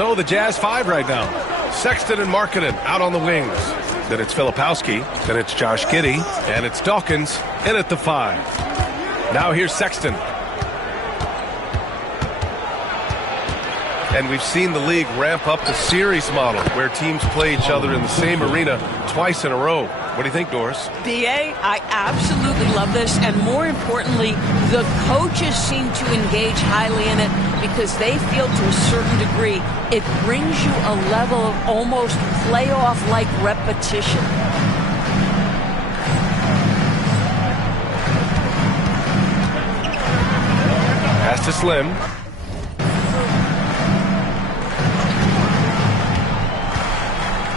So the Jazz 5 right now. Sexton and Markkanen out on the wings. Then it's Filipowski. Then it's Josh Giddey. And it's Dawkins in at the 5. Now here's Sexton. And we've seen the league ramp up the series model where teams play each other in the same arena twice in a row. What do you think, Doris? B.A., I absolutely love this. And more importantly, the coaches seem to engage highly in it because they feel to a certain degree it brings you a level of almost playoff-like repetition. Pass to Slim.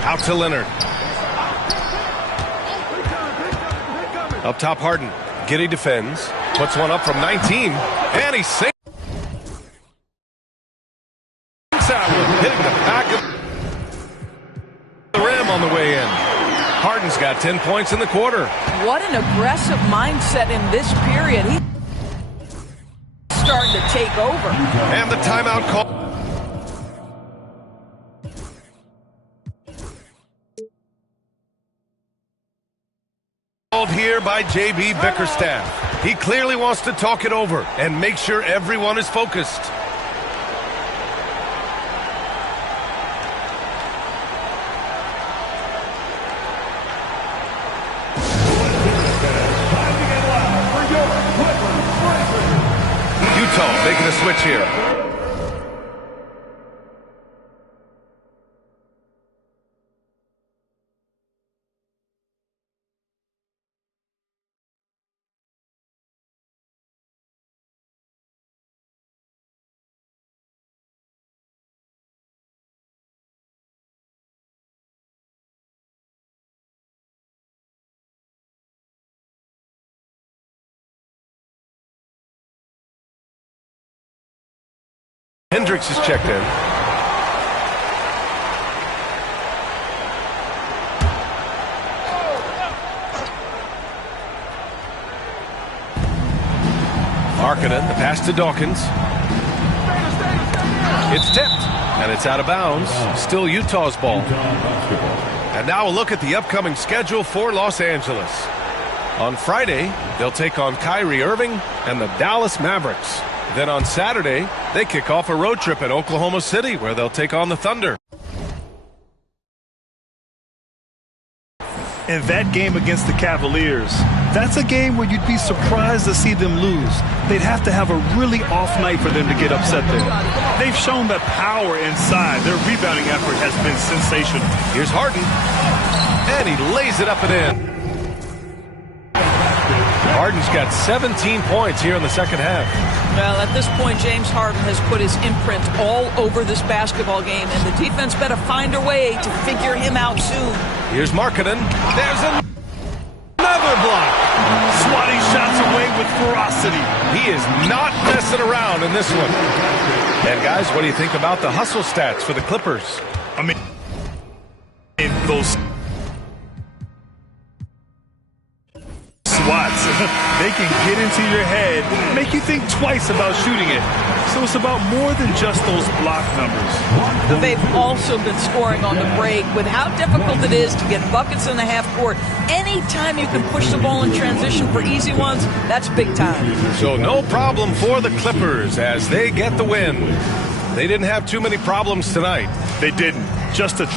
Out to Leonard. Up top, Harden. Giddey defends. Puts one up from 19. And he sinks that one, hitting the back of the rim on the way in. Harden's got 10 points in the quarter. What an aggressive mindset in this period. He's starting to take over. And the timeout call. Here by J.B. Bickerstaff. He clearly wants to talk it over and make sure everyone is focused. Utah making a switch here. Hendricks is checked in. Markkanen, the pass to Dawkins. It's tipped, and it's out of bounds. Still Utah's ball. And now a look at the upcoming schedule for Los Angeles. On Friday, they'll take on Kyrie Irving and the Dallas Mavericks. Then on Saturday, they kick off a road trip in Oklahoma City where they'll take on the Thunder. In that game against the Cavaliers, that's a game where you'd be surprised to see them lose. They'd have to have a really off night for them to get upset there. They've shown that power inside. Their rebounding effort has been sensational. Here's Harden, and he lays it up and in. Harden's got 17 points here in the second half. Well, at this point, James Harden has put his imprint all over this basketball game, and the defense better find a way to figure him out soon. Here's Markkanen. There's another block. Swatting shots away with ferocity. He is not messing around in this one. And guys, what do you think about the hustle stats for the Clippers? I mean, those swats, they can get into your head, make you think twice about shooting it. So it's about more than just those block numbers. They've also been scoring on the break. With how difficult it is to get buckets in the half court, anytime you can push the ball in transition for easy ones, that's big time. So no problem for the Clippers as they get the win. They didn't have too many problems tonight. They didn't. Just a...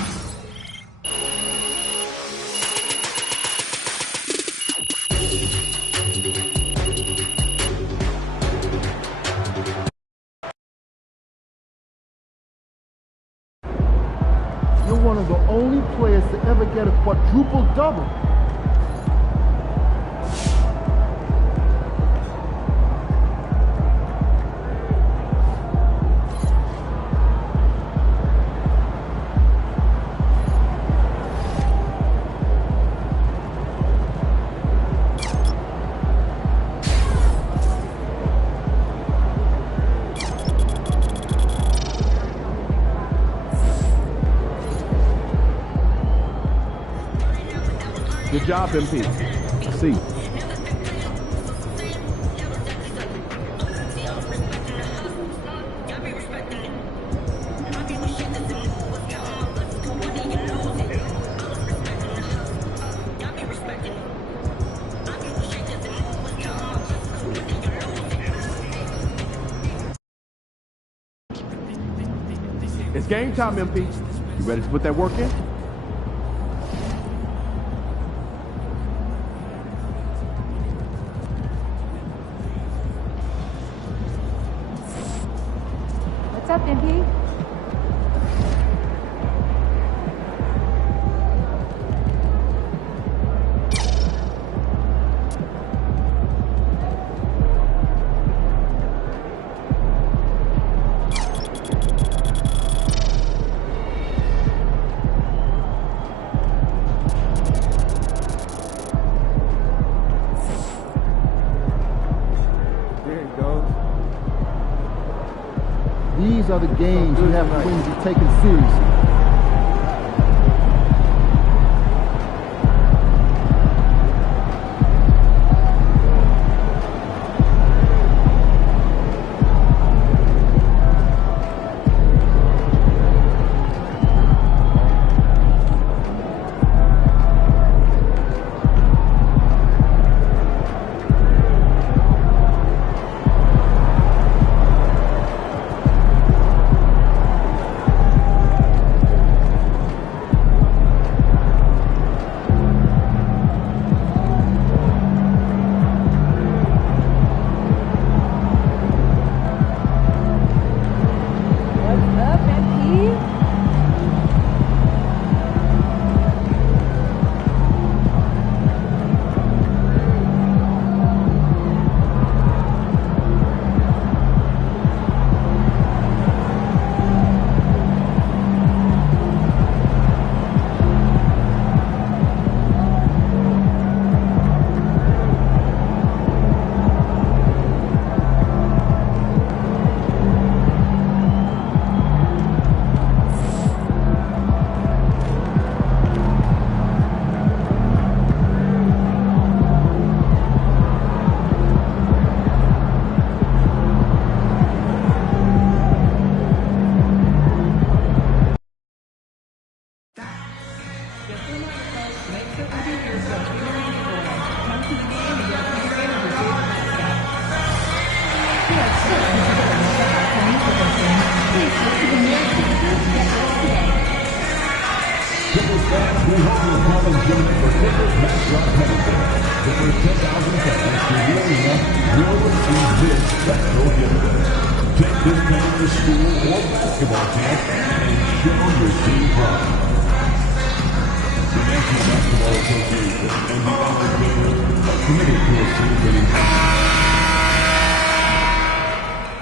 You're one of the only players to ever get a quadruple double. Good job, MP. See. It's game time, MP. You ready to put that work in? What's up, MP? These are the games you have to win to be taken seriously.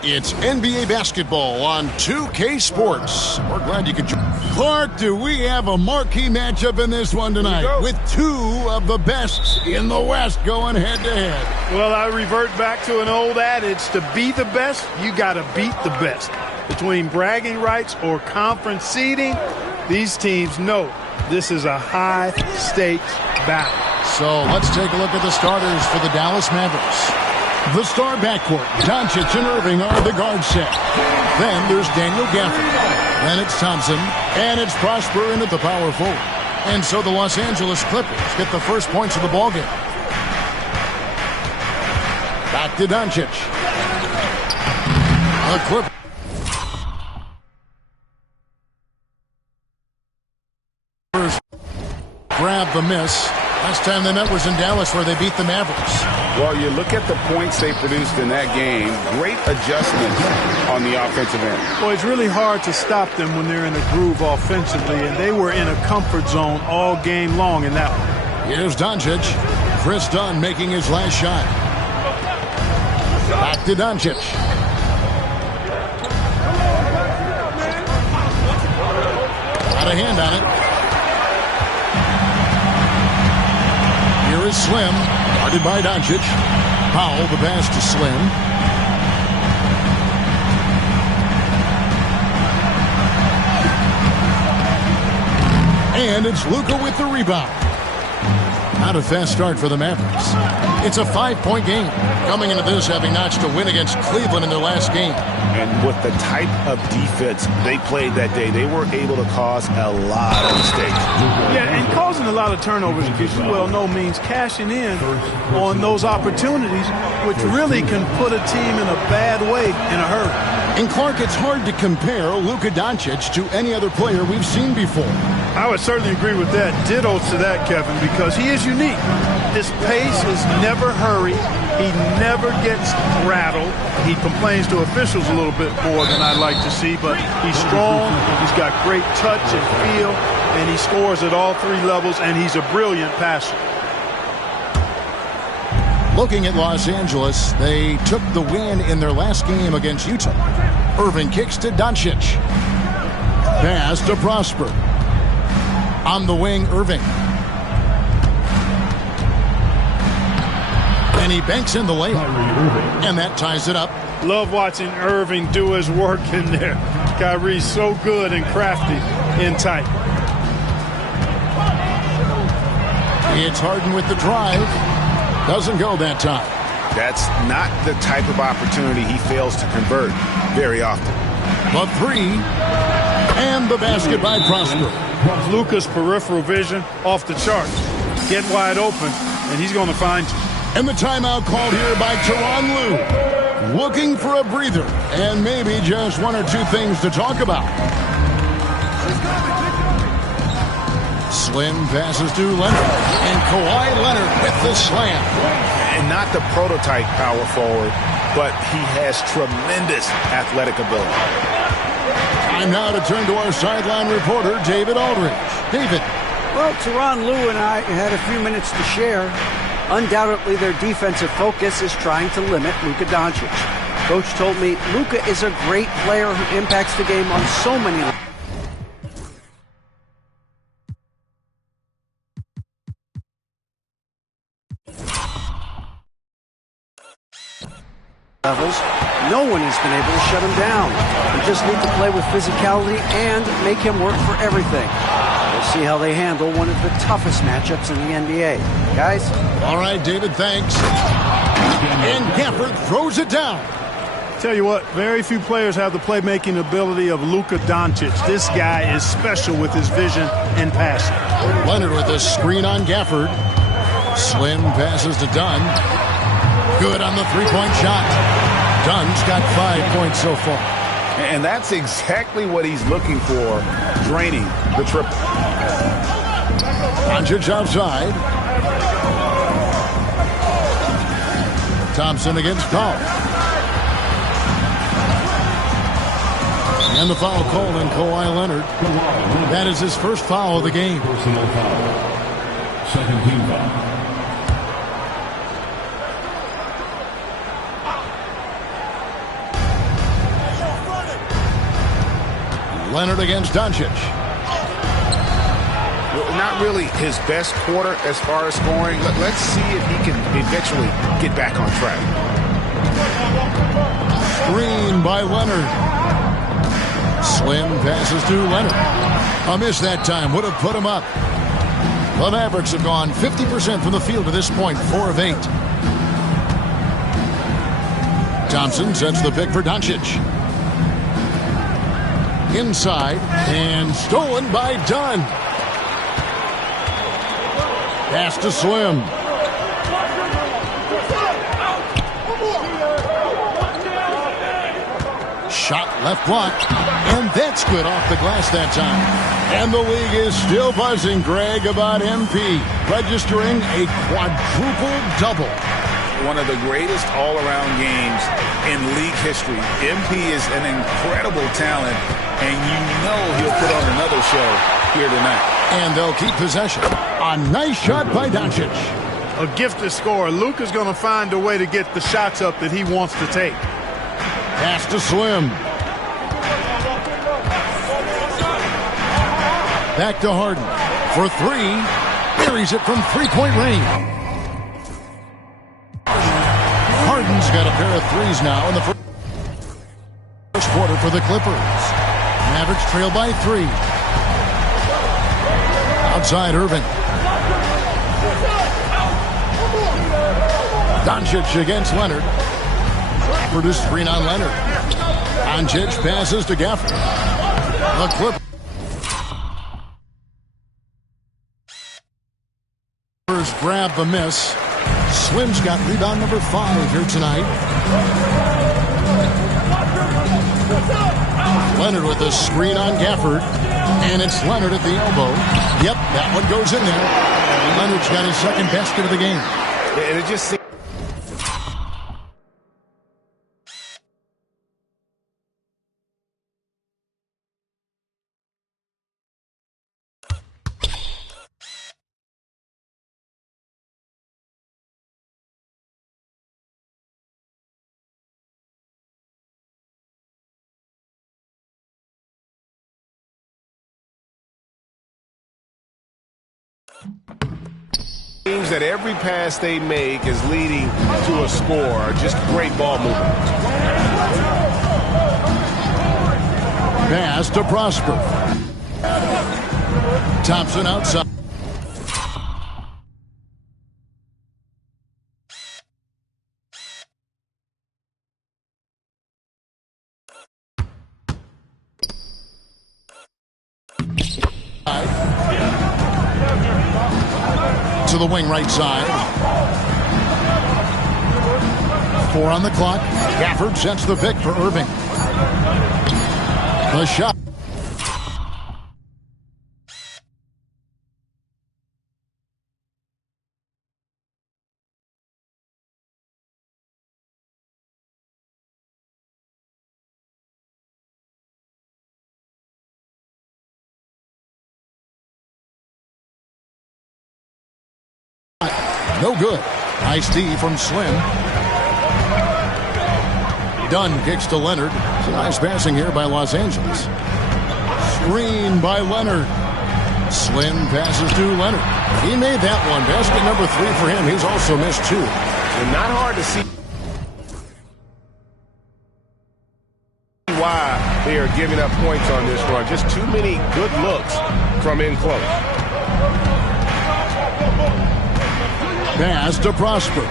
It's NBA basketball on 2K Sports. We're glad you could join. Clark, do we have a marquee matchup in this one tonight with two of the best in the West going head-to-head? Well, I revert back to an old adage. To be the best, you got to beat the best. Between bragging rights or conference seeding, these teams know this is a high-stakes battle. So let's take a look at the starters for the Dallas Mavericks. The star backcourt, Doncic and Irving, are the guard set. Then there's Daniel Gafford. Then it's Thompson. And it's Prosper in at the power forward. And so the Los Angeles Clippers get the first points of the ballgame. Back to Doncic. The Clippers grab the miss. Last time they met was in Dallas, where they beat the Mavericks. Well, you look at the points they produced in that game. Great adjustments on the offensive end. Well, it's really hard to stop them when they're in a groove offensively, and they were in a comfort zone all game long in that one. Here's Doncic. Chris Dunn making his last shot. Back to Doncic. Got a hand on it. Here is Slim, guarded by Doncic. Powell, the pass to Slim. And it's Luka with the rebound. Not a fast start for the Mavericks. It's a 5-point game. Coming into this, having notched a win against Cleveland in their last game. And with the type of defense they played that day, they were able to cause a lot of mistakes. Yeah, and causing a lot of turnovers, as you well know, means cashing in on those opportunities, which really can put a team in a bad way in a hurry. And Clark, it's hard to compare Luka Doncic to any other player we've seen before. I would certainly agree with that. Ditto to that, Kevin, because he is unique. His pace is never hurried. He never gets rattled. He complains to officials a little bit more than I'd like to see, but he's strong. He's got great touch and feel, and he scores at all three levels, and he's a brilliant passer. Looking at Los Angeles, they took the win in their last game against Utah. Irving kicks to Doncic. Pass to Prosper. On the wing, Irving. And he banks in the layup. And that ties it up. Love watching Irving do his work in there. Kyrie's so good and crafty in tight. It's Harden with the drive. Doesn't go that time. That's not the type of opportunity he fails to convert very often. The three. And the basket by Prosper. Luka's peripheral vision off the charts. Get wide open, and he's going to find you. And the timeout called here by Tyronn Lue. Looking for a breather and maybe just one or two things to talk about. Slim passes to Leonard. And Kawhi Leonard with the slam. And not the prototype power forward, but he has tremendous athletic ability. Time now to turn to our sideline reporter, David Aldridge. David. Well, Tyronn Lue and I had a few minutes to share. Undoubtedly, their defensive focus is trying to limit Luka Doncic. Coach told me Luka is a great player who impacts the game on so many levels. No one has been able to shut him down. We just need to play with physicality and make him work for everything. We'll see how they handle one of the toughest matchups in the NBA. Guys? All right, David, thanks. And Gafford throws it down. Tell you what, very few players have the playmaking ability of Luka Doncic. This guy is special with his vision and passing. Leonard with a screen on Gafford. Slim passes to Dunn. Good on the three-point shot. Dunn's got 5 points so far. And that's exactly what he's looking for, draining the triple. Doncic outside. Thompson against Paul. And the foul called on Kawhi Leonard. That is his first foul of the game. Personal foul. Second team foul. Leonard against Doncic. Not really his best quarter as far as scoring. Let's see if he can eventually get back on track. Screen by Leonard. Slim passes to Leonard. A miss that time would have put him up. The Mavericks have gone 50% from the field to this point, 4 of 8. Thompson sets the pick for Doncic. Inside, and stolen by Dunn. Pass to Slim. Shot left block, and that's good off the glass that time. And the league is still buzzing, Greg, about MP, registering a quadruple double. One of the greatest all-around games in league history. MP is an incredible talent, and you know he'll put on another show here tonight. And they'll keep possession. A nice shot by Doncic. A gifted scorer. Luka's going to find a way to get the shots up that he wants to take. Pass to Slim. Back to Harden. For three. Buries it from three-point range. Harden's got a pair of threes now in the first quarter for the Clippers. Mavericks trail by 3. Outside Irving. Doncic against Leonard. For the screen on Leonard. Doncic passes to Gafford. The Clippers grab the miss. Slim's got rebound number 5 here tonight. Leonard with a screen on Gafford. And it's Leonard at the elbow. Yep, that one goes in there. Leonard's got his second basket of the game. And it just seems... Seems that every pass they make is leading to a score. Just great ball movement. Pass to Prosper. Thompson outside. To the wing right side. 4 on the clock. Gafford sets the pick for Irving. The shot. No good. Nice D from Slim. Dunn kicks to Leonard. It's a nice passing here by Los Angeles. Screen by Leonard. Slim passes to Leonard. He made that one. Basket number 3 for him. He's also missed 2. And not hard to see why they are giving up points on this run. Just too many good looks from in close. Pass to Prosper.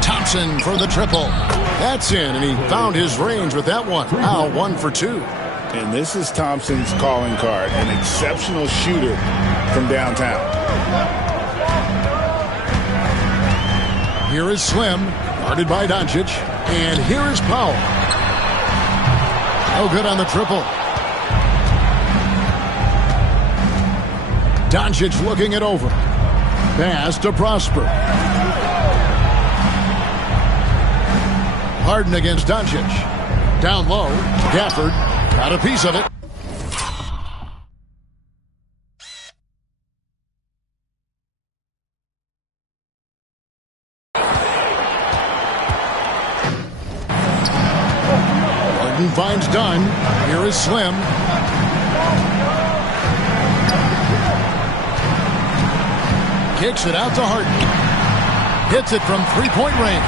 Thompson for the triple. That's in, and he found his range with that one. Now 1 for 2. And this is Thompson's calling card, an exceptional shooter from downtown. Here is Slim, guarded by Doncic. And here is Powell. No good on the triple. Doncic looking it over. Pass to Prosper. Harden against Doncic. Down low. Gafford got a piece of it. Harden finds Dunn. Here is Slim. Kicks it out to Harden. Hits it from three-point range.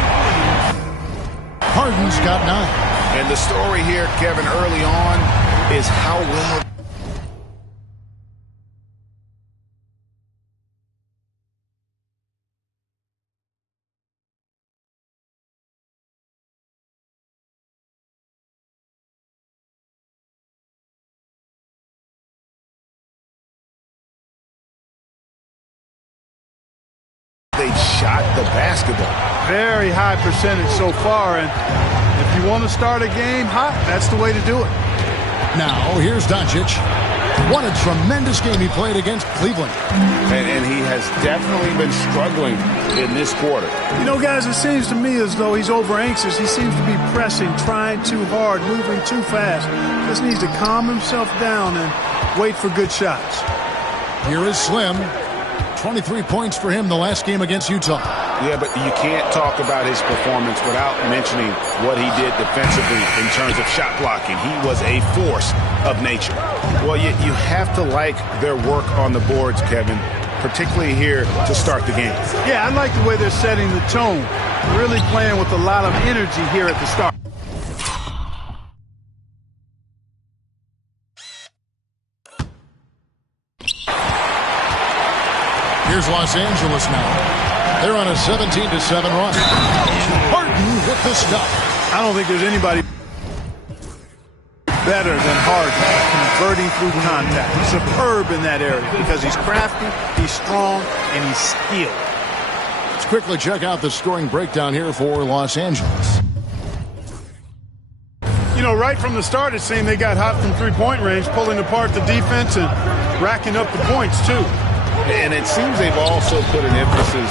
Harden's got 9. And the story here, Kevin, early on is how well they shot the basketball. Very high percentage so far, and if you want to start a game hot, that's the way to do it. Now, here's Doncic. What a tremendous game he played against Cleveland. And he has definitely been struggling in this quarter. You know, guys, it seems to me as though he's over-anxious. He seems to be pressing, trying too hard, moving too fast. Just needs to calm himself down and wait for good shots. Here is Slim. 23 points for him the last game against Utah. Yeah, but you can't talk about his performance without mentioning what he did defensively in terms of shot blocking. He was a force of nature. Well, you have to like their work on the boards, Kevin, particularly here to start the game. Yeah, I like the way they're setting the tone. Really playing with a lot of energy here at the start. Here's Los Angeles now. They're on a 17-7 run. Harden with the stop. I don't think there's anybody better than Harden converting through contact. He's superb in that area because he's crafty, he's strong, and he's skilled. Let's quickly check out the scoring breakdown here for Los Angeles. know, right from the start, it seemed they got hot from three-point range, pulling apart the defense and racking up the points, too. And it seems they've also put an emphasis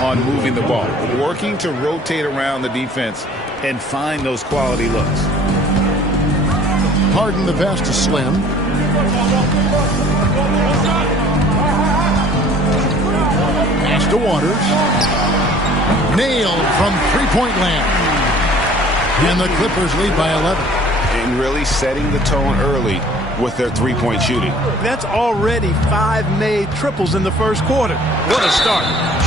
on moving the ball, working to rotate around the defense and find those quality looks. Harden the pass to Slim. Pass to Waters. Nailed from three-point land. And the Clippers lead by 11. And really setting the tone early with their three-point shooting. That's already 5 made triples in the first quarter. What a start.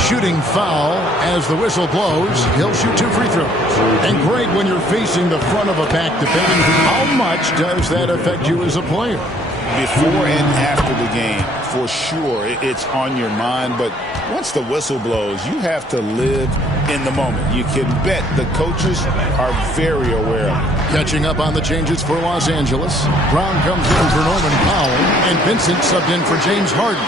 Shooting foul as the whistle blows. He'll shoot 2 free throws. And Greg, when you're facing the front of a back-to-back, how much does that affect you as a player? Before and after the game, for sure, it's on your mind. But once the whistle blows, you have to live in the moment. You can bet the coaches are very aware of it. Catching up on the changes for Los Angeles. Brown comes in for Norman Powell, and Vincent subbed in for James Harden.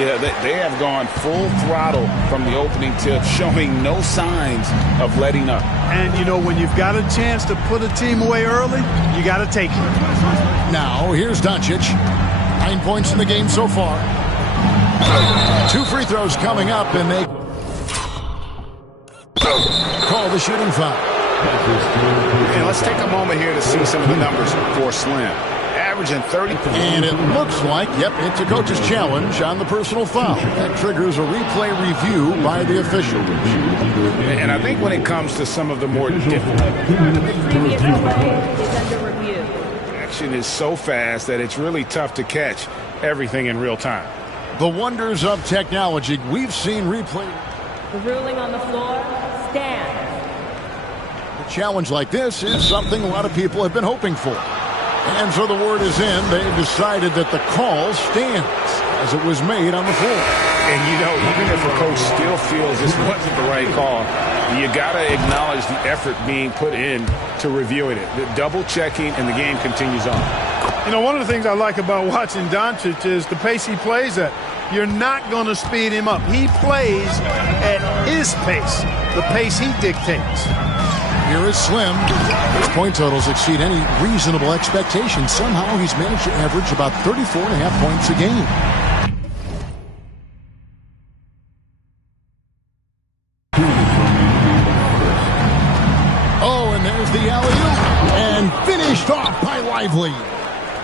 Yeah, they have gone full throttle from the opening tip, showing no signs of letting up. And, you know, when you've got a chance to put a team away early, you got to take it. Now, here's Doncic. 9 points in the game so far. 2 free throws coming up, and they call the shooting foul. And let's take a moment here to see some of the numbers for Slim. Averaging 30. And it looks like, yep, it's a coach's challenge on the personal foul. That triggers a replay review by the official. And I think when it comes to some of the more difficult, action is so fast that it's really tough to catch everything in real time. The wonders of technology. We've seen replay. The ruling on the floor stands. A challenge like this is something a lot of people have been hoping for. And so the word is in. They've decided that the call stands as it was made on the floor. And, you know, even if a coach still feels this wasn't the right call, you got to acknowledge the effort being put in to reviewing it. The double checking, and the game continues on. You know, one of the things I like about watching Doncic is the pace he plays at. You're not going to speed him up. He plays at his pace, the pace he dictates. Here is Slim. His point totals exceed any reasonable expectation. Somehow he's managed to average about 34.5 points a game. Oh, and there's the alley-oop. And finished off by Lively.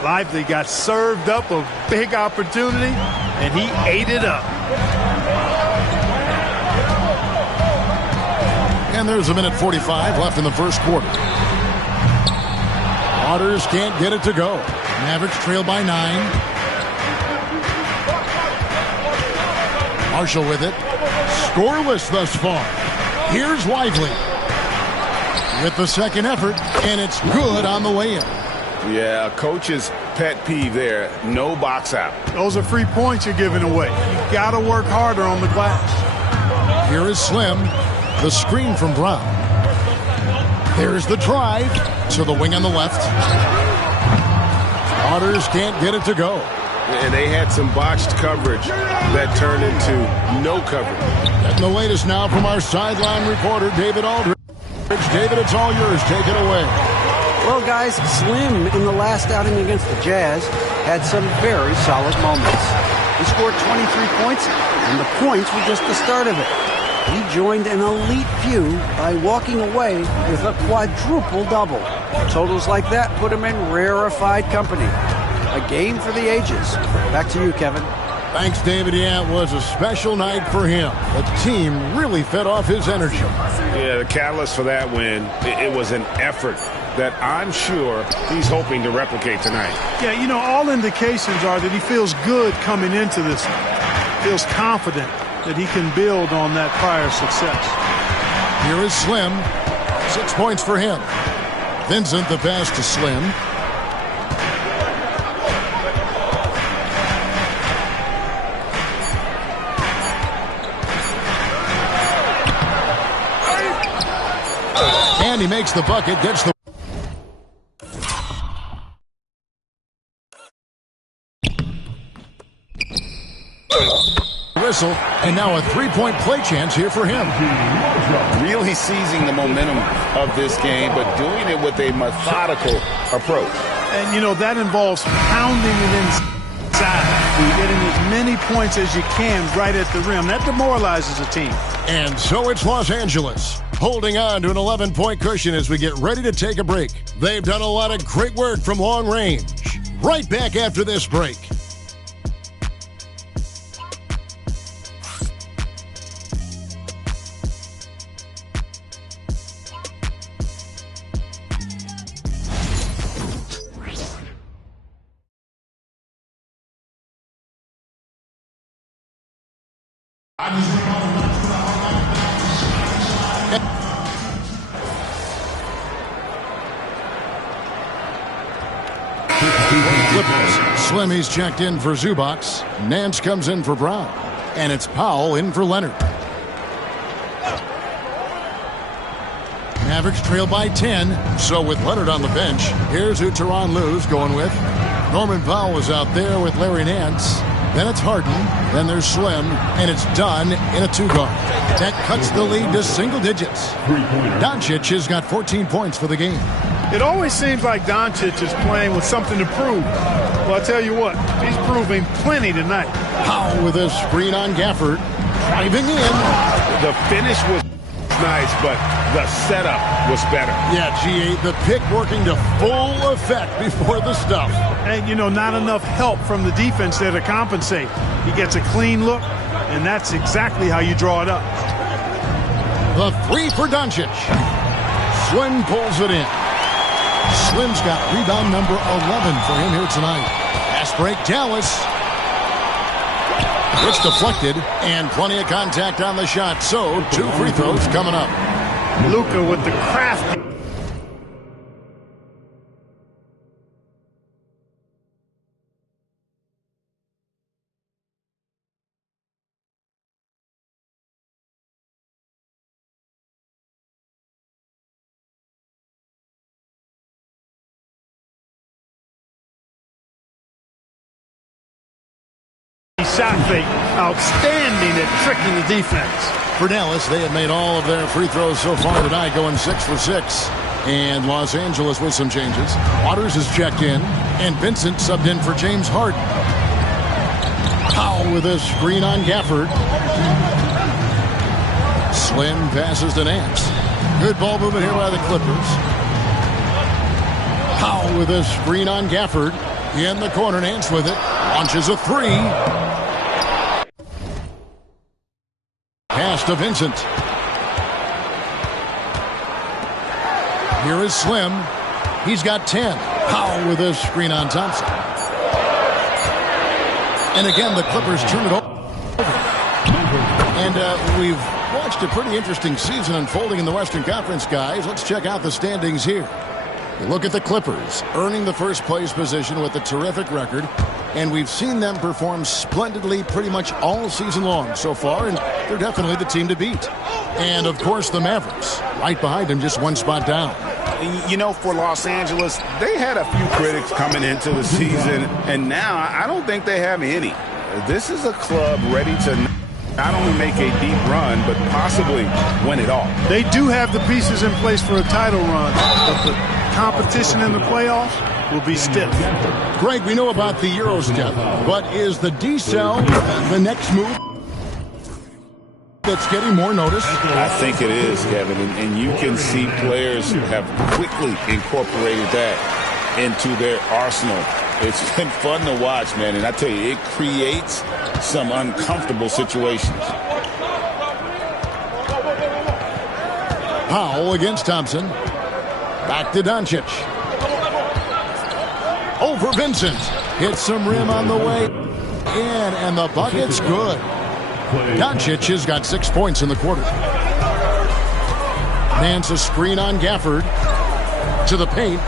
Lively got served up a big opportunity, and he ate it up. And there's 1:45 left in the first quarter. Waters can't get it to go. Mavericks trail by 9. Marshall with it. Scoreless thus far. Here's Lively with the second effort, and it's good on the way in. Yeah, coach's pet peeve there. No box out. Those are free points you're giving away. You got to work harder on the glass. Here is Slim. The screen from Brown. There's the drive to the wing on the left. Waters can't get it to go. And they had some botched coverage that turned into no coverage. And the latest now from our sideline reporter, David Aldridge. David, it's all yours. Take it away. Well, guys, Slim in the last outing against the Jazz had some very solid moments. He scored 23 points, and the points were just the start of it. He joined an elite few by walking away with a quadruple-double. Totals like that put him in rarefied company. A game for the ages. Back to you, Kevin. Thanks, David. Yeah, it was a special night for him. The team really fed off his energy. Yeah, the catalyst for that win, it was an effort that I'm sure he's hoping to replicate tonight. Yeah, you know, all indications are that he feels good coming into this. Feels confident that he can build on that prior success. Here is Slim. 6 points for him. Vincent the pass to Slim. And he makes the bucket, gets the whistle, and now a three-point play chance here for him. Really seizing the momentum of this game, but doing it with a methodical approach. And, you know, that involves pounding it inside, getting as many points as you can right at the rim. That demoralizes a team. And so it's Los Angeles, holding on to an 11-point cushion as we get ready to take a break. They've done a lot of great work from long range. Right back after this break. Slimmy's checked in for Zubac. Nance comes in for Brown. And it's Powell in for Leonard. Mavericks trail by 10. So with Leonard on the bench, here's who Tyronn Lue's going with. Norman Powell is out there with Larry Nance. Then it's Harden. Then there's Slim. And it's done in a two-guard. That cuts the lead to single digits. Doncic has got 14 points for the game. It always seems like Doncic is playing with something to prove. Well, I'll tell you what, he's proving plenty tonight. Powell with a screen on Gafford. Driving in. The finish was nice, but the setup was better. Yeah, G8, the pick working to full effect before the stuff. And, you know, not enough help from the defense there to compensate. He gets a clean look, and that's exactly how you draw it up. The three for Doncic. Slim pulls it in. Slim's got rebound number 11 for him here tonight. Fast break, Dallas. It's deflected, and plenty of contact on the shot. So, 2 free throws coming up. Luka with the craft. Shot fake, outstanding at tricking the defense. For Dallas, they have made all of their free throws so far tonight, going 6 for 6. And Los Angeles with some changes. Waters is checked in, and Vincent subbed in for James Harden. Powell with a screen on Gafford. Slim passes to Nance. Good ball movement here by the Clippers. Powell with a screen on Gafford. In the corner, Nance with it. Launches a three. Pass to Vincent. Here is Slim. He's got 10. Powell with a screen on Thompson. And again, the Clippers turn it over. And we've watched a pretty interesting season unfolding in the Western Conference, guys. Let's check out the standings here. You look at the Clippers, earning the first place position with a terrific record. And we've seen them perform splendidly pretty much all season long so far, and they're definitely the team to beat. And, of course, the Mavericks, right behind them, just one spot down. You know, for Los Angeles, they had a few critics coming into the season, and now I don't think they have any. This is a club ready to not only make a deep run, but possibly win it all. They do have the pieces in place for a title run, but the competition in the playoffs will be stiff. Greg, we know about the Euro step, but is the D-cell the next move that's getting more notice? I think it is, Kevin, and you can see players have quickly incorporated that into their arsenal. It's been fun to watch, man, and I tell you, it creates some uncomfortable situations. Powell against Thompson. Back to Doncic. Over Vincent. Hits some rim on the way in, and the bucket's good. Doncic has got 6 points in the quarter. Nance a screen on Gafford. To the paint.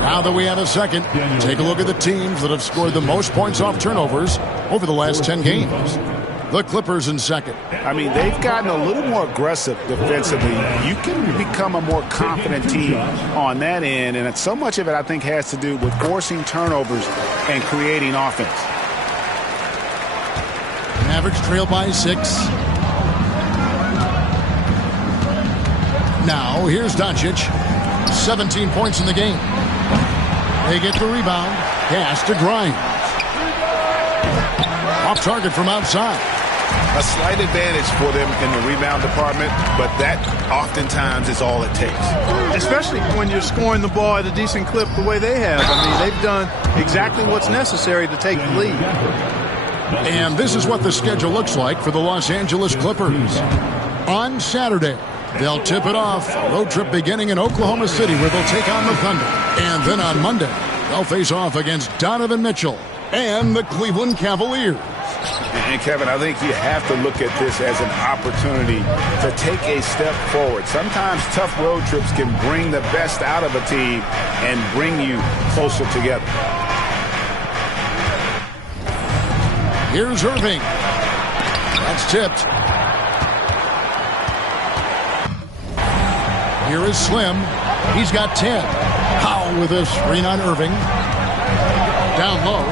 Now that we have a second, take a look at the teams that have scored the most points off turnovers over the last 10 games. The Clippers in second. I mean, they've gotten a little more aggressive defensively. You can become a more confident team on that end, and so much of it, I think, has to do with forcing turnovers and creating offense. Mavericks trail by 6. Now, here's Doncic. 17 points in the game. They get the rebound. Pass to Grimes. Off target from outside. A slight advantage for them in the rebound department, but that oftentimes is all it takes. Especially when you're scoring the ball at a decent clip the way they have. I mean, they've done exactly what's necessary to take the lead. And this is what the schedule looks like for the Los Angeles Clippers. On Saturday, they'll tip it off. A road trip beginning in Oklahoma City where they'll take on the Thunder. And then on Monday, they'll face off against Donovan Mitchell and the Cleveland Cavaliers. And Kevin, I think you have to look at this as an opportunity to take a step forward. Sometimes tough road trips can bring the best out of a team and bring you closer together. Here's Irving. That's tipped. Here is Slim. He's got 10. Powell with a screen on Irving. Down low.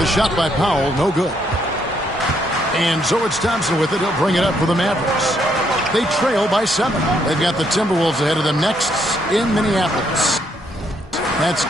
The shot by Powell, no good. And so it's Thompson with it. He'll bring it up for the Mavericks. They trail by 7. They've got the Timberwolves ahead of them next in Minneapolis. That's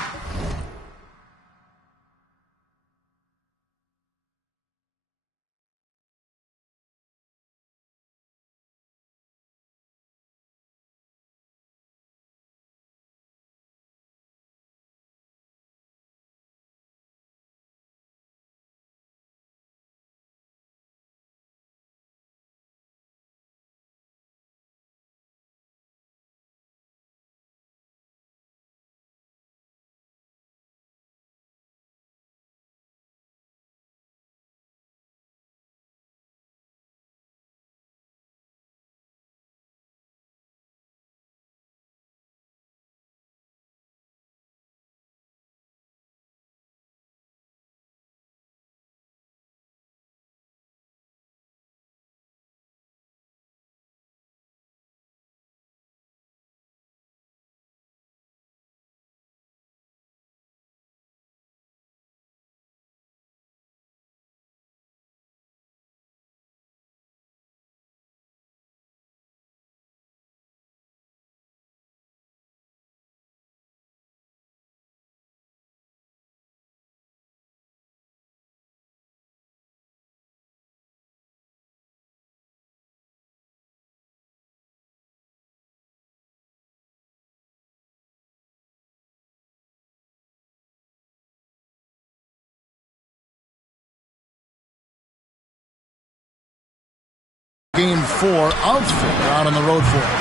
Game 4 of 4 out on the road for it.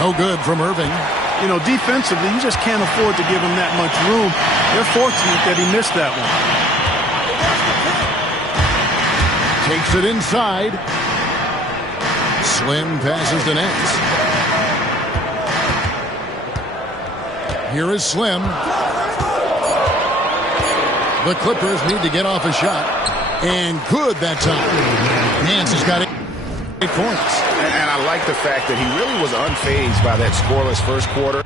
No good from Irving. You know, defensively, you just can't afford to give him that much room. They're fortunate that he missed that one. Takes it inside. Slim passes to Nance. Here is Slim. The Clippers need to get off a shot. And good that time. Nance has got 8 points. And I like the fact that he really was unfazed by that scoreless first quarter.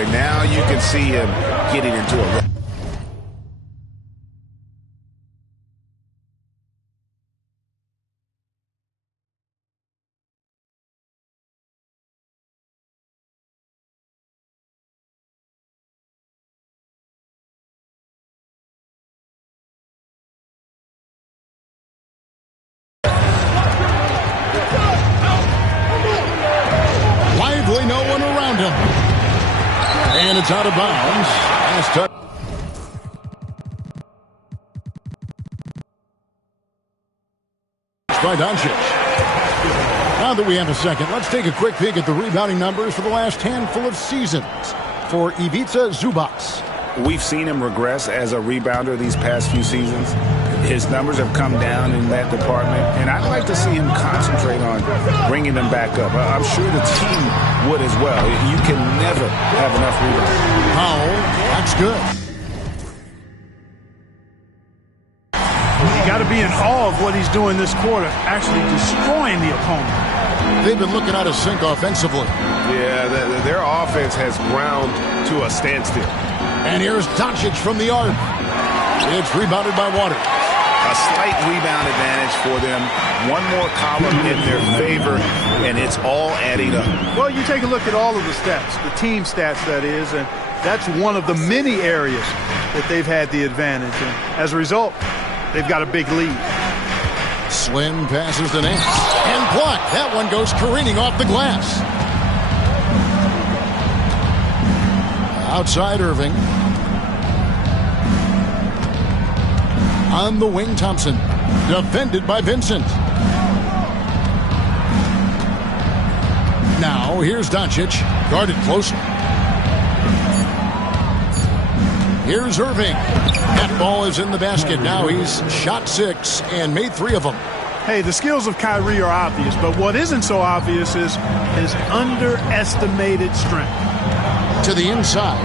And now you can see him getting into a Lively, no one around him. And it's out of bounds. Last touch. By Doncic. Now that we have a second, let's take a quick peek at the rebounding numbers for the last handful of seasons for Ivica Zubac. We've seen him regress as a rebounder these past few seasons. His numbers have come down in that department, and I'd like to see him concentrate on bringing them back up. I'm sure the team would as well. You can never have enough rebounds. Powell, that's good. You got to be in awe of what he's doing this quarter, actually destroying the opponent. They've been looking out of sync offensively. Yeah, their offense has ground to a standstill. And here's Doncic from the arc. It's rebounded by Waters. A slight rebound advantage for them. One more column in their favor, and it's all adding up. Well, you take a look at all of the stats, the team stats, that is, and that's one of the many areas that they've had the advantage. And as a result, they've got a big lead. Slim passes to Nance. And blocked. That one goes careening off the glass. Outside Irving. On the wing, Thompson. Defended by Vincent. Now, here's Doncic. Guarded closely. Here's Irving. That ball is in the basket. Now he's shot 6 and made 3 of them. Hey, the skills of Kyrie are obvious, but what isn't so obvious is his underestimated strength. To the inside.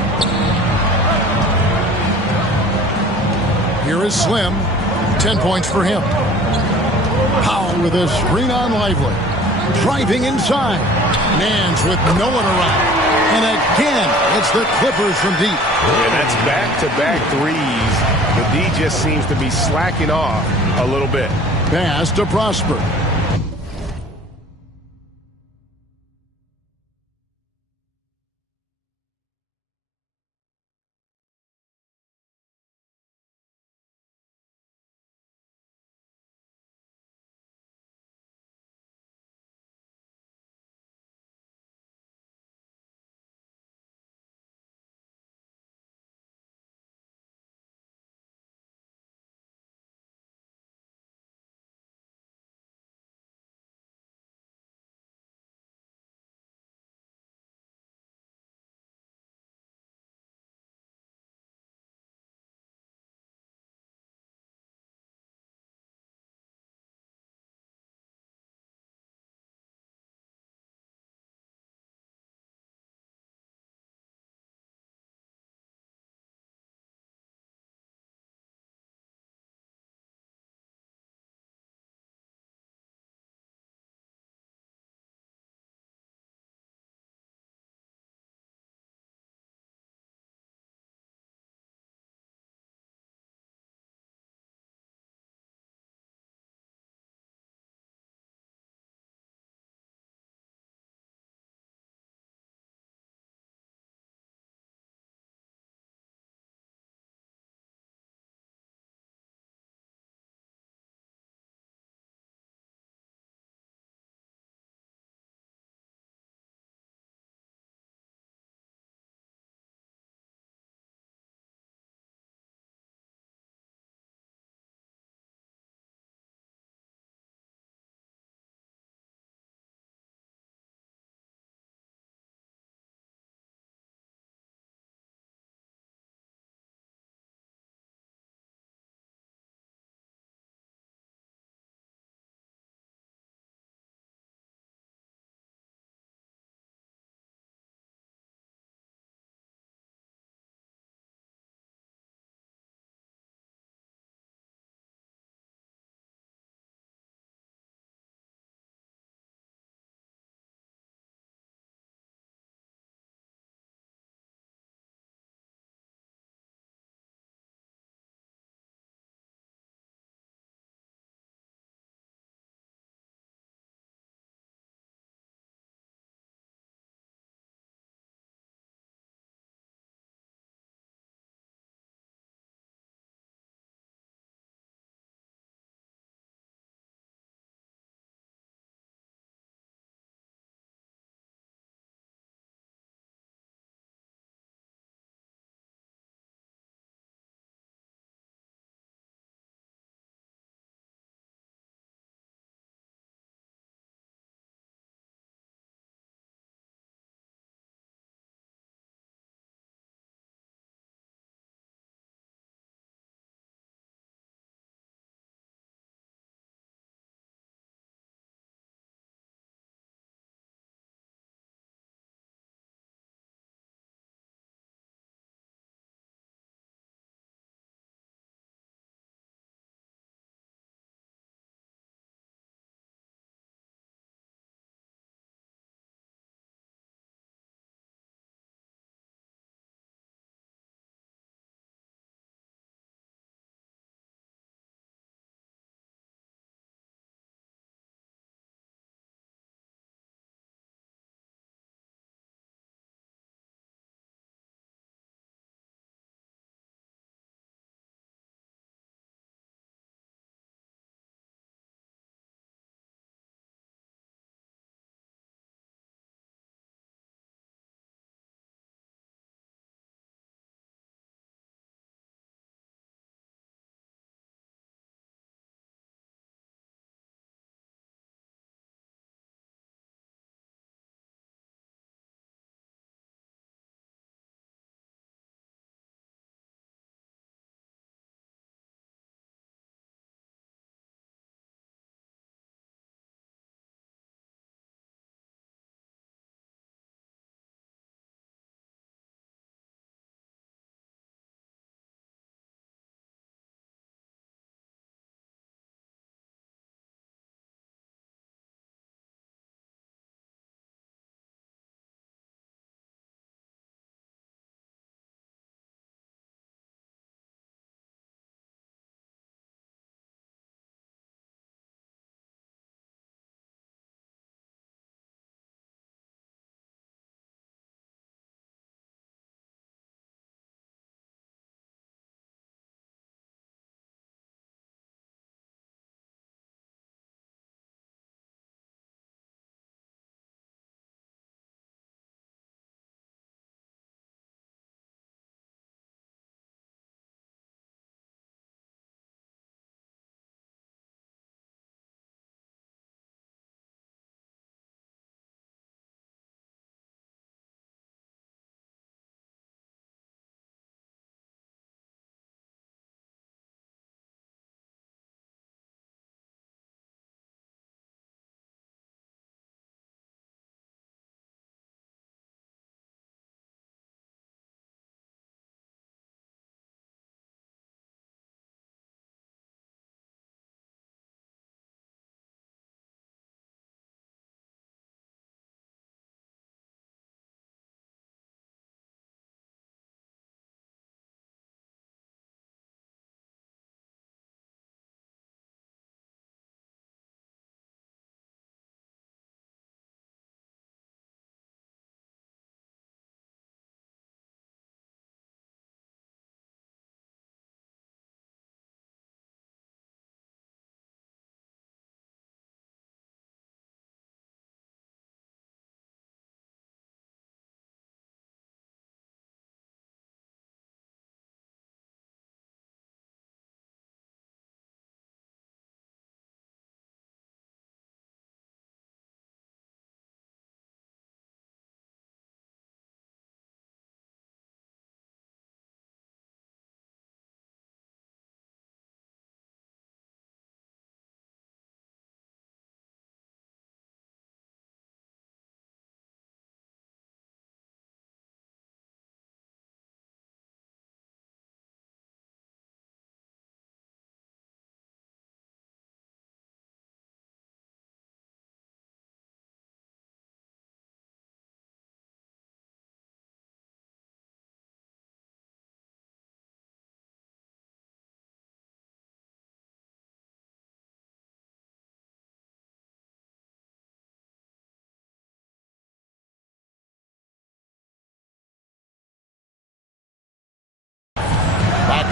Here is Slim. 10 points for him. Powell with a screen on Lively. Driving inside. Nance with no one around. And again, it's the Clippers from deep. And that's back-to-back threes. The D just seems to be slacking off a little bit. Pass to Prosper.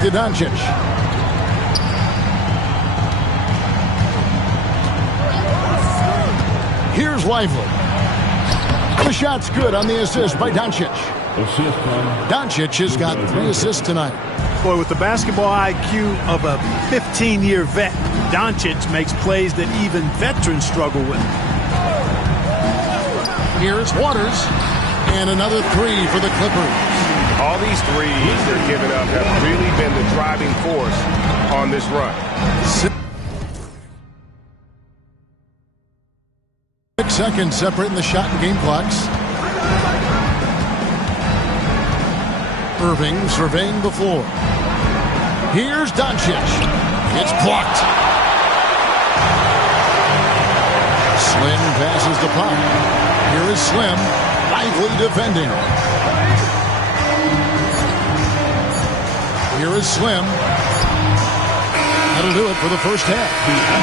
to Doncic. Here's Lively. The shot's good on the assist by Doncic. Doncic has got 3 assists tonight. Boy, with the basketball IQ of a 15-year vet, Doncic makes plays that even veterans struggle with. Here's Waters. And another 3 for the Clippers. All these threes they're giving up have really been the driving force on this run. 6 seconds separating the shot and game clocks. Irving surveying the floor. Here's Doncic. It's blocked. Slim passes the puck. Here is Slim. Lively defending. Here is Slim. That'll do it for the first half.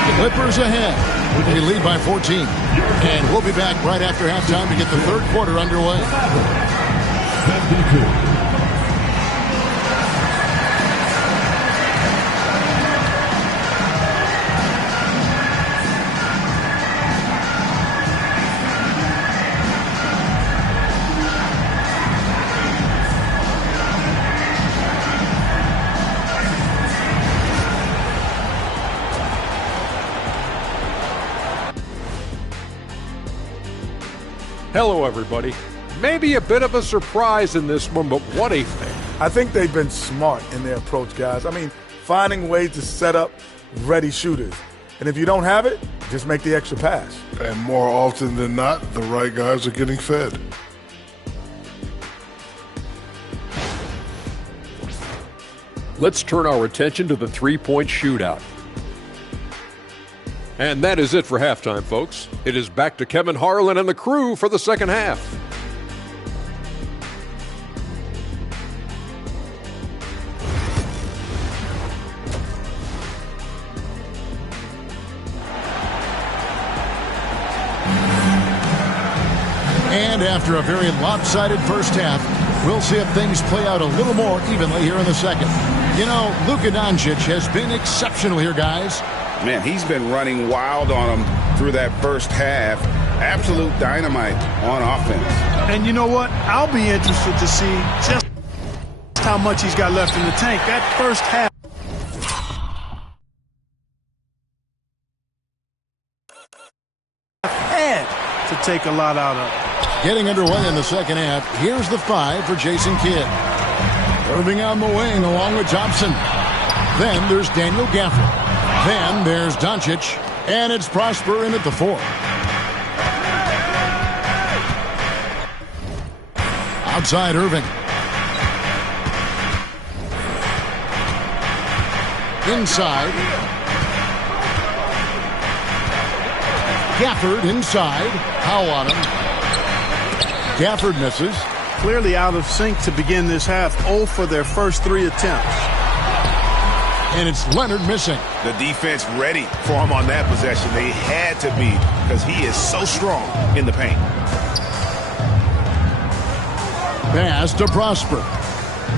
The Clippers ahead. They lead by 14. And we'll be back right after halftime to get the third quarter underway. Hello, everybody. Maybe a bit of a surprise in this one, but what a thing. I think they've been smart in their approach, guys. I mean, finding ways to set up ready shooters. And if you don't have it, just make the extra pass. And more often than not, the right guys are getting fed. Let's turn our attention to the three-point shootout. And that is it for halftime, folks. It is back to Kevin Harlan and the crew for the second half. And after a very lopsided first half, we'll see if things play out a little more evenly here in the second. You know, Luka Doncic has been exceptional here, guys. Man, he's been running wild on them through that first half. Absolute dynamite on offense. And you know what? I'll be interested to see just how much he's got left in the tank. That first half. Had to take a lot out of it. Getting underway in the second half. Here's the 5 for Jason Kidd. Irving on the wing along with Thompson. Then there's Daniel Gafford. Then there's Doncic, and it's Prosper in at the 4. Outside Irving. Inside. Gafford inside. Howe on him. Gafford misses. Clearly out of sync to begin this half. 0 for their first 3 attempts. And it's Leonard missing. The defense ready for him on that possession. They had to be because he is so strong in the paint. Pass to Prosper.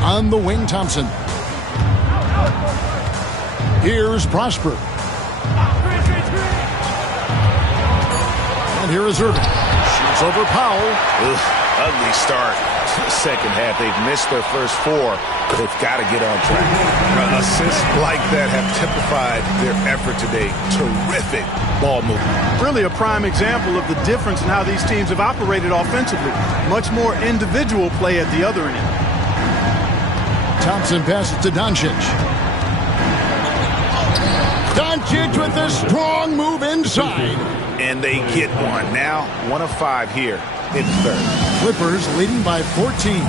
On the wing, Thompson. Here's Prosper. And here is Irving. Shoots over Powell. Ugly start to the second half. They've missed their first 4. They've got to get on track. Assists like that have typified their effort today. Terrific ball movement. Really a prime example of the difference in how these teams have operated offensively. Much more individual play at the other end. Thompson passes to Doncic. Doncic with a strong move inside. And they get one. Now 1 of 5 here in the third. Clippers leading by 14.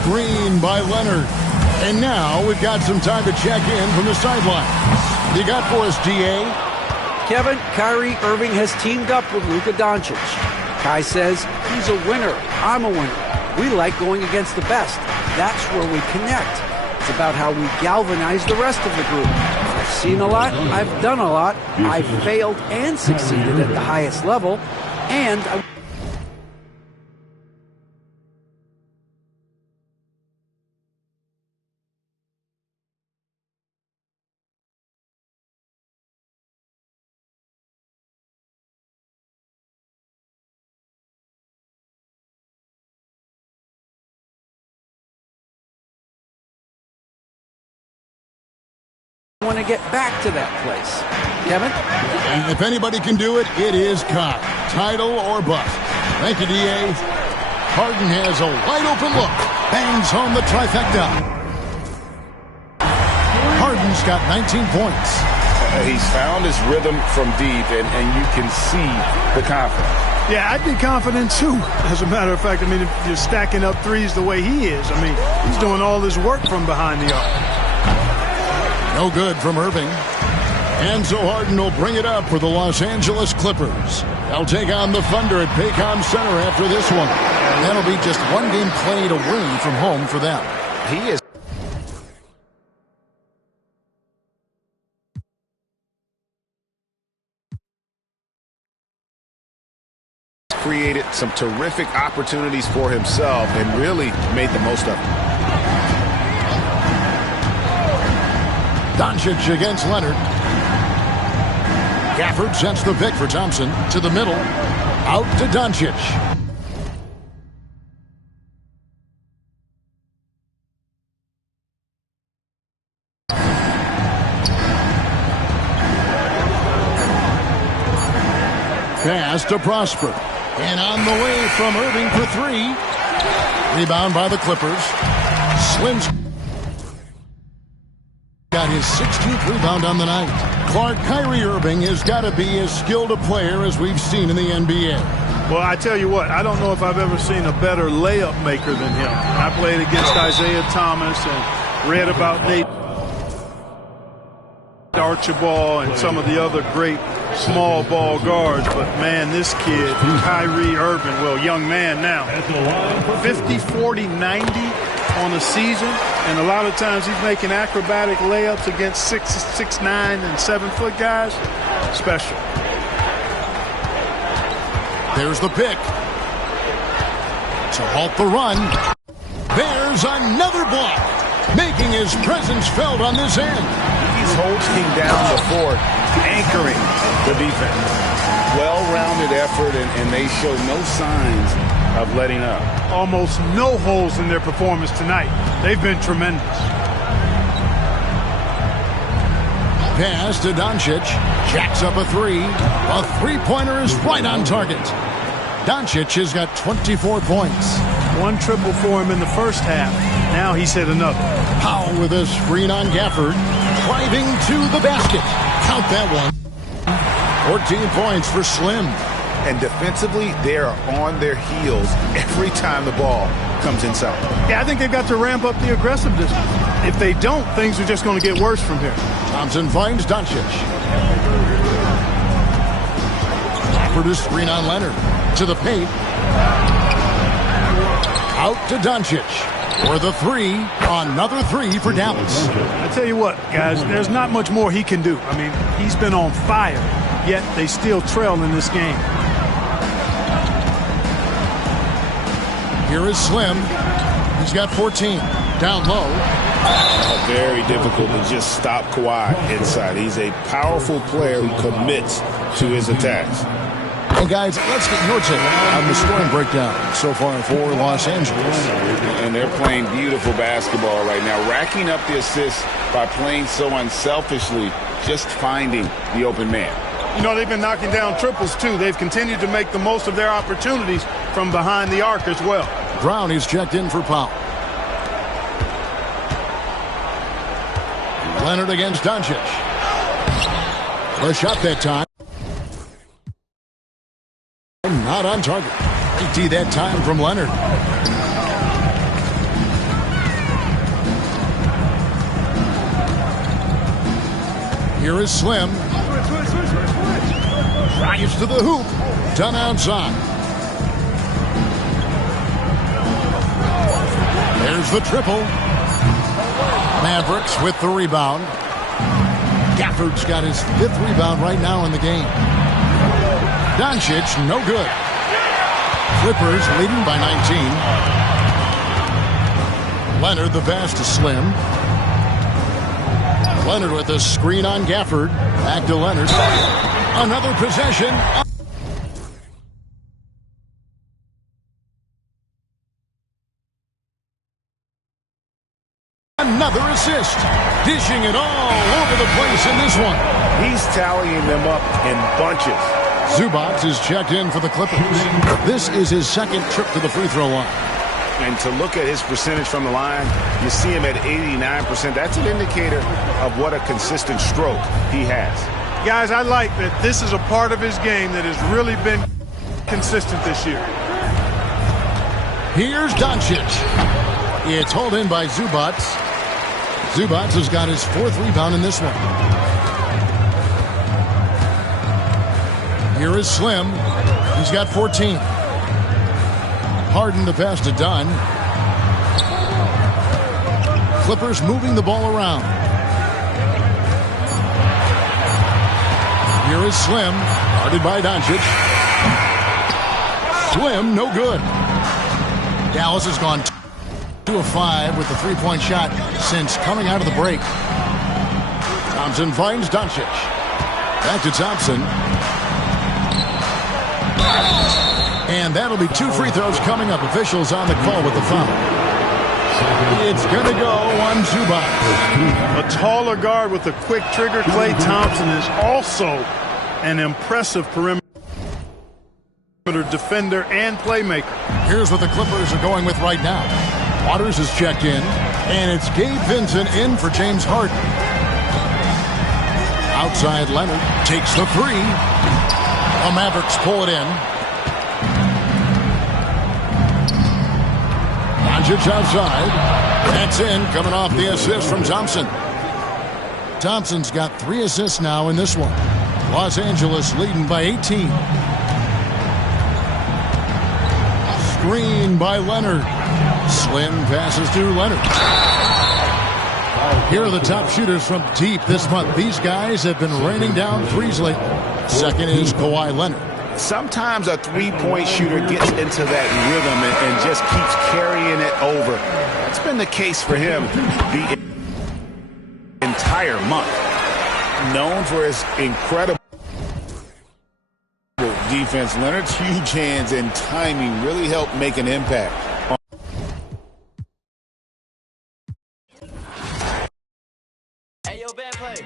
Screen by Leonard. And now we've got some time to check in from the sideline. You got for us, DA? Kevin, Kyrie Irving has teamed up with Luka Doncic. Kai says he's a winner. I'm a winner. We like going against the best. That's where we connect. It's about how we galvanize the rest of the group. I've seen a lot. I've done a lot. I've failed and succeeded at the highest level. And want to get back to that place. Kevin? And if anybody can do it, it is Kai. Title or bust. Thank you, D.A. Harden has a wide-open look. Bangs home the trifecta. Harden's got 19 points. He's found his rhythm from deep, and you can see the confidence. Yeah, I'd be confident, too. As a matter of fact, I mean, if you're stacking up threes the way he is, I mean, he's doing all his work from behind the arc. No good from Irving. And so Harden will bring it up for the Los Angeles Clippers. They'll take on the Thunder at Paycom Center after this one. That'll be just one game played away from home for them. He is created some terrific opportunities for himself and really made the most of them. Doncic against Leonard. Gafford sends the pick for Thompson to the middle. Out to Doncic. Pass to Prosper. And on the way from Irving for three. Rebound by the Clippers. Slim's got his 16th rebound on the night. Clark, Kyrie Irving has got to be as skilled a player as we've seen in the NBA. Well, I tell you what, I don't know if I've ever seen a better layup maker than him. I played against Isaiah Thomas and read about Nate Archibald and some of the other great small ball guards, but man, this kid, Kyrie Irving, well, young man now, 50, 40, 90 on a season, and a lot of times he's making acrobatic layups against 6'9" and 7-foot guys. Special. There's the pick. To halt the run. There's another block, making his presence felt on this end. He's holding down the fort, anchoring the defense. Well-rounded effort, and they show no signs of letting up. Almost no holes in their performance tonight. They've been tremendous. Pass to Doncic. Jacks up a three. A three-pointer is right on target. Doncic has got 24 points. One triple for him in the first half. Now he's hit another. Powell with a screen on Gafford. Driving to the basket. Count that one. 14 points for Slim. And defensively, they are on their heels every time the ball comes inside. Yeah, I think they've got to ramp up the aggressiveness. If they don't, things are just going to get worse from here. Thompson finds Doncic. For the screen on Leonard. To the paint. Out to Doncic. For the three. Another three for Dallas. I tell you what, guys, there's not much more he can do. I mean, he's been on fire, yet they still trail in this game. Here is Slim. He's got 14. Down low. Very difficult to just stop Kawhi inside. He's a powerful player who commits to his attacks. And guys, let's get your take on the scoring breakdown so far for Los Angeles. And they're playing beautiful basketball right now, racking up the assists by playing so unselfishly, just finding the open man. You know, they've been knocking down triples, too. They've continued to make the most of their opportunities from behind the arc as well. Brown is checked in for Powell. Leonard against Doncic. The shot that time. Not on target. 80 that time from Leonard. Here is Slim. Drives to the hoop. Done outside. There's the triple. Mavericks with the rebound. Gafford's got his 5th rebound right now in the game. Doncic, no good. Clippers leading by 19. Leonard the pass to Slim. Leonard with a screen on Gafford. Back to Leonard. Another possession. Another another assist. Dishing it all over the place in this one. He's tallying them up in bunches. Zubac is checked in for the Clippers. This is his second trip to the free throw line. And to look at his percentage from the line, you see him at 89%. That's an indicator of what a consistent stroke he has. Guys, I like that this is a part of his game that has really been consistent this year. Here's Doncic. It's hauled in by Zubac. Zubac has got his 4th rebound in this one. Here is Slim. He's got 14. Harden the pass to Dunn. Clippers moving the ball around. Here is Slim. Guarded by Doncic. Slim, no good. Dallas has gone 2 of 5 with the three-point shot since coming out of the break. Thompson finds Doncic. Back to Thompson. And that'll be 2 free throws coming up. Officials on the call with the foul. It's going to go on Zubac. A taller guard with a quick trigger. Klay Thompson is also an impressive perimeter defender and playmaker. Here's what the Clippers are going with right now. Waters is checked in, and it's Gabe Vincent in for James Harden. Outside Leonard takes the 3. The Mavericks pull it in. Doncic outside. That's in, coming off the assist from Thompson. Thompson's got 3 assists now in this one. Los Angeles leading by 18. Screen by Leonard. Slim passes to Leonard. Here are the top shooters from deep this month. These guys have been raining down threes lately. Second is Kawhi Leonard. Sometimes a three-point shooter gets into that rhythm and just keeps carrying it over. That's been the case for him the entire month. Known for his incredible defense, Leonard's huge hands and timing really helped make an impact. Hey, yo, bad play.